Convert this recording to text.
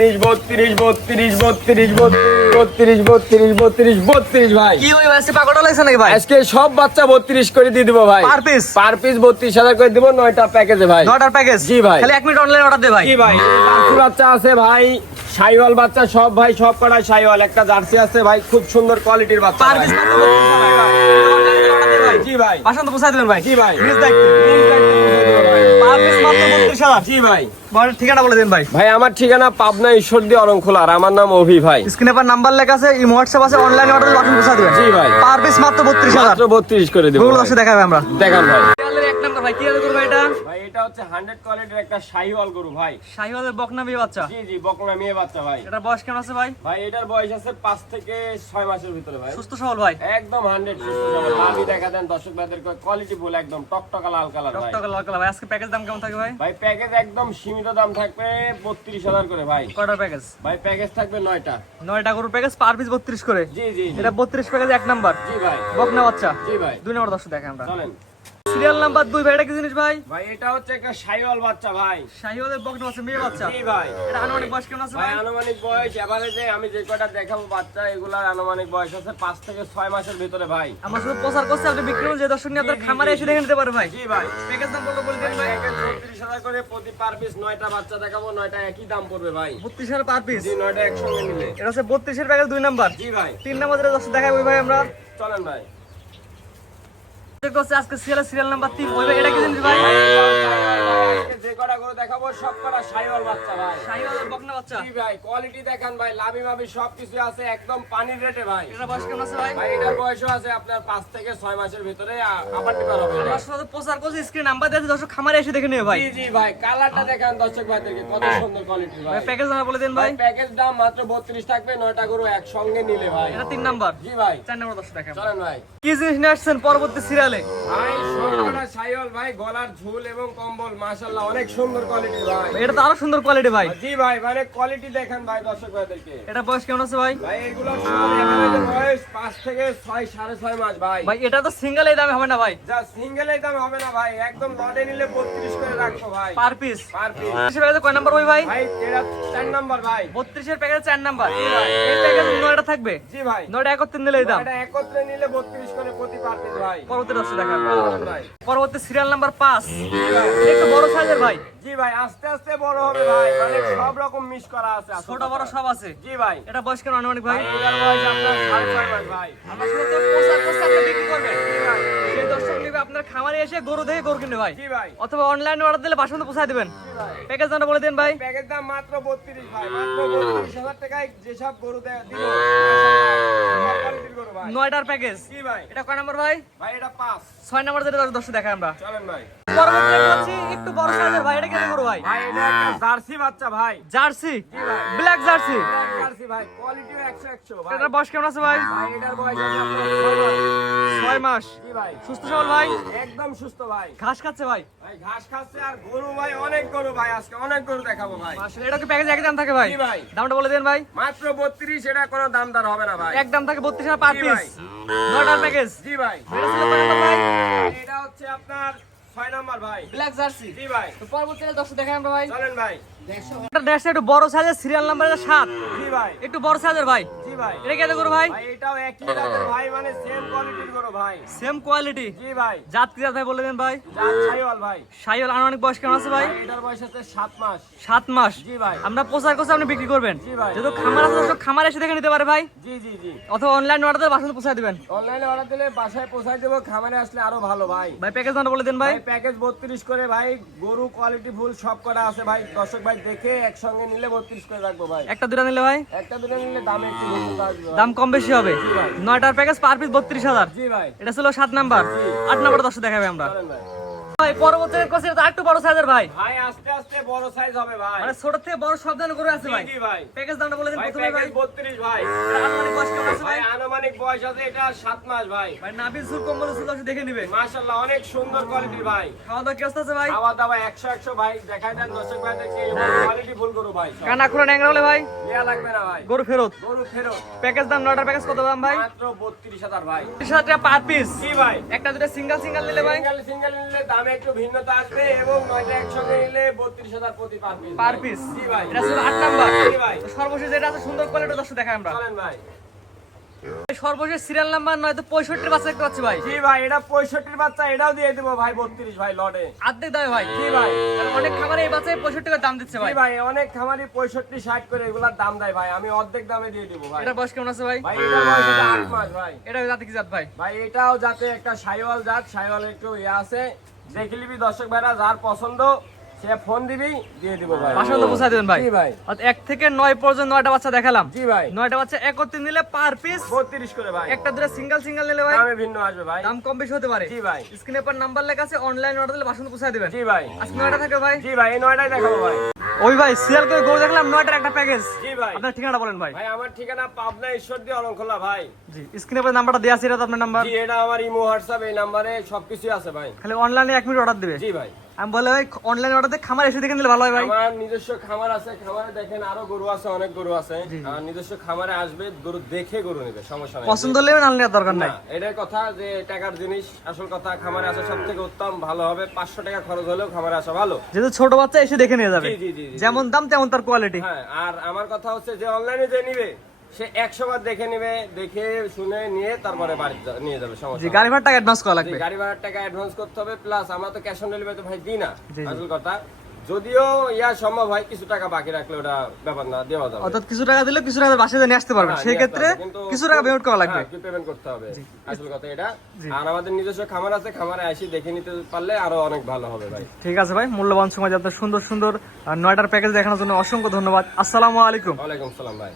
ভাই কি হই আজকে পাগড়া লাগছে নাকি ভাই? আজকে সব বাচ্চা 32 করে দিয়ে দিব ভাই। পার পিস 32,000 করে দিব 9টা প্যাকেজে ভাই। 9টার প্যাকেজ জি ভাই। খালি 1 মিনিট অনলাইন অর্ডার দে ভাই। জি ভাই, জার্সি বাচ্চা আছে ভাই, শাইওয়াল বাচ্চা সব ভাই, সব কটা শাইওয়াল, একটা জার্সি আছে ভাই, খুব সুন্দর কোয়ালিটির বাচ্চা পার ভাই। পিস মাত্র 32 ভাই। অনলাইনে অর্ডার দে ভাই। জি ভাই, বাসন তো পৌঁছায় দিবেন ভাই। জি ভাই, প্লিজ দেখতে পার পিস মাত্র 32,000। জি ভাই। বড় ঠিকানা বলে দেন ভাই। ভাই আমার ঠিকানা পাবনা ঈশ্বরদী অরংখোলা, আর আমার নাম অভি ভাই। স্ক্রিনে পর নাম্বার লেখা আছে, এই হোয়াটসঅ্যাপ আছে, অনলাইনে অর্ডার বাসন পৌঁছা দিবেন। জি ভাই। পার পিস মাত্র 32,000। মাত্র 32 করে দেব গুগল ভাই। দশে দেখাবে আমরা। দেখান ভাই। শিয়ালের এক নাম্বার ভাই, কি আদর করবে এটা? ভাই এটা হচ্ছে 100 কোয়ালিটির একটা শাইওয়াল গরু ভাই। শাহিওয়ালের বকনা বিয়ে বাচ্চা। জি জি, বকনা মেয়ে বাচ্চা ভাই। এটা বয়স কেমন আছে ভাই? ভাই এটার বয়স আছে 5 থেকে 6 মাসের ভিতরে ভাই। সুস্থ সবল ভাই। একদম 100 সুস্থ সবল। আমি দেখা দেন দর্শক ভাইদের কোয়ালিটি ফুল, একদম টকটকা লাল কালার ভাই। টকটকা লাল কালার ভাই। আজকে প্যাকেজ দাম কেমন থাকবে ভাই? ভাই প্যাকেজ একদম সীমিত দাম থাকবে 32,000 করে ভাই। কয়টার প্যাকেজ? ভাই প্যাকেজ থাকবে 9টা। 9টা গরুর প্যাকেজ, পার পিস 32 করে। জি জি জি। এটা 32 প্যাকেজ এক নাম্বার জি ভাই। বকনা বাচ্চা। জি ভাই। 2 নম্বর দর্শক দেখেন আমরা। চলেন সিরিয়াল নাম্বার 2 ভাই, এটা কি জিনিস ভাই? ভাই, এটা হচ্ছে একটা শাইওয়াল বাচ্চা ভাই। শাহিওয়ালের বকনা বাচ্চা, মেয়ে বাচ্চা। জি ভাই। এটা আনুমানিক বয়স কেমন আছে ভাই ভাই? আনুমানিক বয়স এভারেজে আমি যে কয়টা দেখাবো বাচ্চা, এগুলার আনুমানিক বয়স আছে 5 থেকে 6 মাসের ভিতরে ভাই। আমরা শুধু প্রচার করছি, আপনি বিক্রি করুন, যে দর্শক নিয়ে আপনার জি, জি, খামারে জি, এসে জি। দেখে নিতে পারে ভাই। জি ভাই। প্যাকেজ দাম কত বলে দেন ভাই? প্যাকেজ 32,000 করে, প্রতি পার পিস 9টা বাচ্চা দেখাবো, 9টা একই দাম পড়বে ভাই। 32,000 পার পিস। জি, 9টা একসঙ্গে নিলে। এটা হচ্ছে 32 এর প্যাকেজ 2 নাম্বার। জি ভাই। 3 নাম্বার যেটা দর্শক দেখাবো ভাই আমরা। চলেন ভাই। দেখতে হচ্ছে আজকে সিরিয়াল নাম্বার 3 ওই ভাই, এটা কি জিনিস ভাই? আজকে যে কটা গরু দেখাবো সব কটা শাইওয়াল বাচ্চা ভাই। শাহিওয়ালের বকনা বাচ্চা। জি ভাই, কোয়ালিটি দেখেন ভাই, লাভি মাভি সবকিছু আছে, একদম পানির রেটে ভাই। এটা বয়স কেমন আছে ভাই? ভাই এটার বয়সও আছে আপনার 5 থেকে 6 মাসের ভিতরে আবার টিপার হবে এটা। আমরা শুধু প্রচার করছি, স্ক্রিন নাম্বার দিয়েছে, দর্শক খামারে এসে দেখে নিও ভাই। জি জি ভাই, কালারটা দেখেন দর্শক ভাইদেরকে, কত সুন্দর কোয়ালিটি ভাই। ভাই প্যাকেজ নাম্বার বলে দেন ভাই ভাই। প্যাকেজ দাম মাত্র 32 থাকবে, 9টা গরু একসঙ্গে নিলে ভাই। এটা 3 নাম্বার। জি ভাই। 4 নাম্বার দর্শক দেখাবো। চলেন ভাই। কি জিনিস নিয়ে আসছেন পরবর্তী সিরিয়ালে? ভাই সবকটা শাইওয়াল ভাই, গলার ঝুল এবং কম্বল মাশাআল্লাহ অনেক সুন্দর কোয়ালিটি ভাই। এটা তো আরো সুন্দর কোয়ালিটি ভাই। জি ভাই, মানে কোয়ালিটি দেখেন ভাই দর্শক ভাইদেরকে। এটা বয়স কেমন আছে ভাই? ভাই এগুলো সব এভারেজ বয়স 5 থেকে 6 6.5 মাস ভাই। ভাই এটা তো সিঙ্গেল এই দামে হবে না ভাই, যা সিঙ্গেল দাম হবে না ভাই, একদম লটে নিলে 32 করে রাখবো ভাই। Per piece. Per piece. প্যাকেজে কয় নাম্বার ভাই? ভাই এটা 4 নাম্বার ভাই। 32 এর প্যাকেজ 4 নাম্বার। এই প্যাকেজ 9টা থাকবে। জি ভাই। 9টা একত্রে নিলে এই দাম। এটা একত্রে নিলে 32 করে প্রতি পার পিস ভাই। পরবর্তী দর্শক দেখাবো ভাই। পরবর্তী সিরিয়াল নাম্বার 5। জি ভাই। একটু বড় সাইজের ভাই, জি ভাই, আস্তে আস্তে বড় হবে ভাই, মানে সব রকম মিক্স করা আছে আসলে। ছোট বড় সব আছে। জি ভাই। এটা বয়স কেমন আনুমানিক ভাই? এটার বয়স আপনার 6.5 মাস ভাই। আমরা শুধু তো প্রচার করছি, আপনি বিক্রি করবেন। সেই দর্শক নিবে আপনার খামারে এসে গরু দেখে গরু কিনবে ভাই, জি ভাই। অথবা অনলাইনে অর্ডার দিলে বাসন্ত পৌঁছায় দিবেন। জি ভাই। প্যাকেজ দামটা বলে দেন ভাই। প্যাকেজ দাম মাত্র 32 ভাই, মাত্র 32,000 টাকায় যেসব গরু দিল কোয়ালিটির গরু ভাই। 9টার প্যাকেজ। জি ভাই। এটা কয় নাম্বার ভাই? ভাই এটা 5। 6 নাম্বার যেটা দর্শক দেখাই আমরা। চলেন ভাই। পরবর্তী একটা হচ্ছে একটু বড় সাইজের ভাই, এটা কেমন গরু ভাই? ভাই এটা একটা জার্সি বাচ্চা ভাই। জার্সি, জি ভাই। Black jersey. ব্ল্যাক জার্সি ভাই, কোয়ালিটিও 100 ভাই। এটার বয়স কেমন আছে ভাই? ভাই এটার বয়স আছে আপনার 6 মাস। 6 মাস। জি ভাই। সুস্থ সবল ভাই, একদম সুস্থ ভাই। ঘাস খাচ্ছে ভাই। ভাই ঘাস খাচ্ছে, আর গরু ভাই অনেক গরু ভাই, আজকে অনেক গরু দেখাবো ভাই। আসলে এটা কি প্যাকেজ একই দাম থাকে ভাই? জি ভাই। দামটা বলে দেন ভাই। মাত্র 32, এটা কোনো দাম দর হবে না ভাই। এক দাম থাকে 32 টাকা পার জি পিস। ভাই। 9টার প্যাকেজ। জি ভাই। এটা ছিল কয় নাম্বার ভাই? এটা হচ্ছে আপনার 6 নাম্বার ভাই। Black jersey. জি ভাই। তো পরবর্তী দর্শক দেখাই আমরা ভাই। চলেন ভাই। এটা ড্যাশ একটু বড় সাইজের, সিরিয়াল নাম্বার 7। জি ভাই। একটু বড় সাইজের ভাই। জি ভাই। এটা কেটে গরু ভাই? ভাই এটাও একই জাতের ভাই, মানে সেম কোয়ালিটির গরু ভাই। Same quality. জি ভাই। জাত কি জাত ভাই বলে দেন ভাই। জাত শাইওয়াল ভাই। শাহিওয়াল আনুমানিক বয়স কেমন আছে ভাই? ভাই এটার বয়স আছে 7 মাস। 7 মাস। জি ভাই। আমরা প্রচার করছি, আপনি বিক্রি করবেন। জি ভাই। যেহেতু খামার আছে, দর্শক খামারে এসে দেখে নিতে পারে ভাই, জি জি জি। অথবা অনলাইন অর্ডার দিয়ে বাসন পৌঁছায় দিবেন। অনলাইনে অর্ডার দিলে বাসায় পৌঁছায় দেবো, খামারে আসলে আরো ভালো ভাই। ভাই প্যাকেজ দামটা বলে দেন ভাই। ভাই প্যাকেজ 32 করে ভাই, গরু কোয়ালিটি ফুল সব কটা আছে ভাই, দর্শক ভাই দেখে একসঙ্গে নিলে 32 করে রাখবো ভাই। একটা দুটা নিলে ভাই একটা দুটো নিলে দাম একটু বেশি আসবে ভাই। দাম কম বেশি হবে। 9টার প্যাকেজ পার পিস 32,000। জি ভাই। এটা ছিল 7 নাম্বার। 8 নাম্বার দর্শক দেখাবে আমরা চলেন ভাই। ভাই। পরবর্তী কোর্সে তো একটু বড় সাইজের ভাই, ভাই আস্তে আস্তে বড় সাইজ হবে ভাই। মানে ছোট থেকে বড় সব ধরনের গরু আছে ভাই। জি ভাই। প্যাকেজ দামটা বলে দিন ভাই প্রথমে ভাই। প্যাকেজ 32 ভাই। আনুমানিক বয়স কেমন আছে ভাই ভাই? আনুমানিক বয়স আছে এটা 7 মাস ভাই। ভাই নাভির সুর কম্বল সুর আছে, দেখে নিবে। মাশাআল্লাহ অনেক সুন্দর কোয়ালিটির ভাই। খাওয়া দাওয়া কি অবস্থা আছে ভাই? খাওয়া দাওয়া 100 ভাই, দেখাই দেন দর্শক ভাইদেরকে, কোয়ালিটি ফুল গরু ভাই। সব। কানা খোলা ন্যাংরা হলে ভাই দেয়া লাগবে না ভাই। গরু ফেরত। গরু ফেরত। প্যাকেজ দাম 9টার প্যাকেজ কত দাম ভাই? মাত্র 32,000 ভাই। 30,000 টাকা পার পিস। জি ভাই। একটা দুটা সিঙ্গেল নিলে ভাই সিঙ্গেল নিলে দাম দামে একটু ভিন্নতা আসবে এবং 9টা একসঙ্গে নিলে 32,000 প্রতি পার পিস। জি ভাই। এটা ছিল 8 নাম্বার। জি ভাই। সর্বশেষ যেটা আছে সুন্দর কোয়ালিটি দর্শক দেখাই আমরা। চলেন ভাই। সর্বশেষ সিরিয়াল নাম্বার 9 তো 65 এর বাচ্চা দেখতে পাচ্ছি ভাই। জি ভাই, এটা 65 বাচ্চা, এটাও দিয়ে দেবো ভাই 32 ভাই লটে। অর্ধেক দামে ভাই। জি ভাই। কারণ অনেক খামারে এই বাচ্চায় 65 টাকা দাম দিচ্ছে ভাই। জি ভাই, অনেক খামারি 65 60 করে এগুলার দাম দেয় ভাই, আমি অর্ধেক দামে দিয়ে দেবো ভাই। এটা বয়স কেমন আছে ভাই? ভাই এটা বয়স 8 মাস ভাই। এটা জাতি কি জাত ভাই? ভাই এটাও যাতে একটা শাইওয়াল জাত, শাইওয়াল একটু ইয়ে আছে, দেখে নিবি দর্শক ভাইরা, যার পছন্দ সে ফোন দিবি, দিয়ে দিব ভাই। বাসা তো পৌঁছা দিবেন ভাই। জি ভাই। 1 থেকে 9 পর্যন্ত 9টা বাচ্চা দেখালাম। জি ভাই। 9টা বাচ্চা একত্রে নিলে পার পিস 32 করে ভাই। একটা দুটো সিঙ্গেল নিলে ভাই দামে ভিন্ন আসবে ভাই। দাম কম বেশি হতে পারে। জি ভাই। স্ক্রিনে পর নাম্বার লেখা আছে, অনলাইন অর্ডার দিলে বাসা তো পৌঁছা দিবেন। জি ভাই। আজকে 9টা থাকে ভাই। জি ভাই, এই 9টাই দেখাবো ভাই। ওই ভাই সিরিয়াল করে গরু দেখলাম 9টার একটা প্যাকেজ। জি ভাই। আপনার ঠিকানা বলেন ভাই। ভাই আমার ঠিকানা পাবনা ঈশ্বরদী অলংখোলা ভাই। জি স্ক্রিনে পর নাম্বারটা দেয়া আছে, এটা তো আপনার নাম্বার। জি, এটা আমার ইমো হোয়াটসঅ্যাপ, এই নাম্বারে সবকিছু আছে ভাই। খালি অনলাইনে 1 মিনিট অর্ডার দিবে। জি ভাই। আমি বলে ভাই অনলাইন অর্ডার দিয়ে খামার এসে দেখে নিলে ভালো হয় ভাই। আমার নিজস্ব খামার আছে, খামারে দেখেন আরো গরু আছে, অনেক গরু আছে। আমার নিজস্ব খামারে আসবে, গরু দেখে গরু নেবে, সমস্যা নাই। পছন্দ হলে আনলে দরকার নাই। না, এটাই কথা যে টাকার জিনিস, আসল কথা খামারে আসা সব থেকে উত্তম, ভালো হবে। 500 টাকা খরচ হলেও খামারে আসা ভালো। যেহেতু ছোট বাচ্চা এসে দেখে নিয়ে যাবে। জি, জি, জি, জি। যেমন দাম তেমন তার কোয়ালিটি। হ্যাঁ, আর আমার কথা হচ্ছে যে অনলাইনে যে নিবে সে 100 বার দেখে নিবে, দেখে শুনে নিয়ে তারপরে বাড়ি নিয়ে যাবে, জি সমস্যা নাই। গাড়ি ভাড়া টাকা অ্যাডভান্স করা লাগবে। জি, গাড়ি ভাড়ার টাকা অ্যাডভান্স করতে হবে, প্লাস আমরা তো ক্যাশ অন ডেলিভারি তো ভাই দিই না। জি, জি। আসল কথা, যদিও ইয়া সম্ভব হয় কিছু টাকা বাকি রাখলে ওটা ব্যাপার না, দেওয়া যাবে। অর্থাৎ কিছু টাকা দিলে কিছু টাকা বাসায় নিয়ে আসতে পারবেন, হ্যাঁ, সেই নিয়ে ক্ষেত্রে আসতে হবে, কিন্তু কিছু টাকা পেমেন্ট করা লাগবে। হ্যাঁ, পেমেন্ট করতে হবে, আসল কথা এটা। জি। আর আমাদের নিজস্ব খামার আছে, খামারে এসে দেখে নিতে পারলে আরো অনেক ভালো হবে ভাই। ঠিক আছে ভাই, মূল্যবান সময় আপনার সুন্দর সুন্দর 9টার প্যাকেজ দেখানোর জন্য অসংখ্য ধন্যবাদ। আসসালামু আলাইকুম। ওয়ালাইকুম সালাম ভাই।